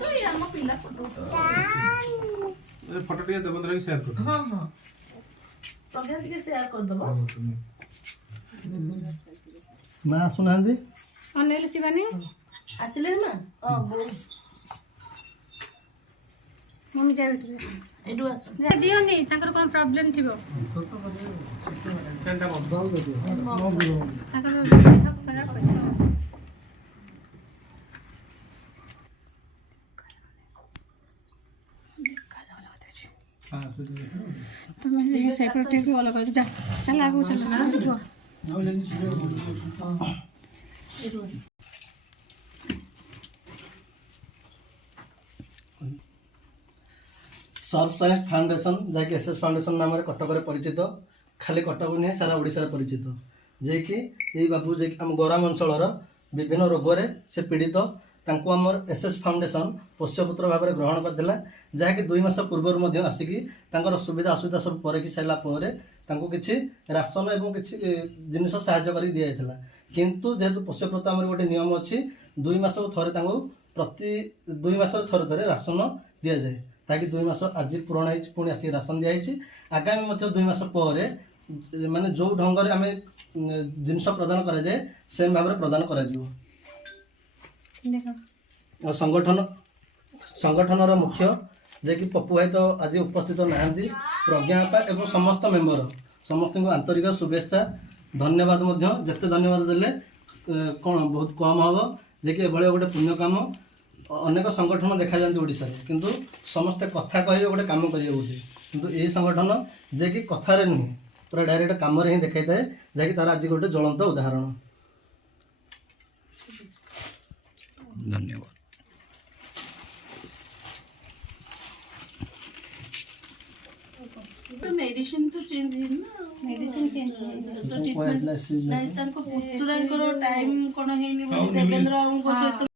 तो ये हम पिला फोटो फोटो टिके देवेंद्र की शेयर कर। हां हां प्रज्ञा टिके शेयर कर दबो माँ सुनांदी अनेल शिवानी आसिले ना ओ बो मम्मी जाए भीतर एडु आसो दियोनी ताकर कोन प्रॉब्लम थिबो केनटा बोल ताकर देह खराब होछ हां तो तुम ये सेपरेट भी वाला कर जा चल आगो चल एडु सर्फ साइंस फाउंडेशन जहाँकि एसएस फाउंडेशन नाम कटक परिचित खाली कटक नुहे सारा ओडिशा परिचित जे कि यही बाबू जे आम गौराम अंचल विभिन्न रोग से पीड़ित तांको आमर एसएस फाउंडेशन पोष्यपुत्र भाव में ग्रहण करथिला जहाँकि 2 मास पूर्व आसिकी तांकर सुविधा असुविधा सब परखी सारा किसी राशन एवं किसी जिनिस साहाय्य कर दि जाता किंतु जेहेतु पोष्यपुत्र आमर गोटे नियम अच्छी 2 मास थे प्रति 2 मास थे राशन दि जाए ताकि 2 मास आज पूरण हो पुणी आसिक राशन दिखाई आगामी 2 मास पर माने जो ढंग से आम जिनस प्रदान कराए सेम भाव में प्रदान कर संगठन मुख्य जे कि पप्पू भाई तो आज उपस्थित नहांती प्रज्ञापा एवं समस्त मेंबर समस्त को आंतरिक शुभेच्छा धन्यवाद जिते धन्यवाद देले कौन बहुत कम हम जे कि एभली गोटे पुण्य काम अनेक संगठन देखा जाती ओडिशा रे किंतु समस्ते कथा कहे गोटे काम करिए गोटे किंतु यही संगठन जे कि कथारे नुहे पूरा डायरेक्ट काम रे ही देखाई थाए जहाँकि तार आज गोटे ज्वलंत उदाहरण। धन्यवाद। तो मेडिसिन तो चेंज है ना मेडिसिन चेंज है तो ट्रीटमेंट नहीं तांको पुतुरांकर टाइम कोन हेनी बोली देवेंद्र को सहित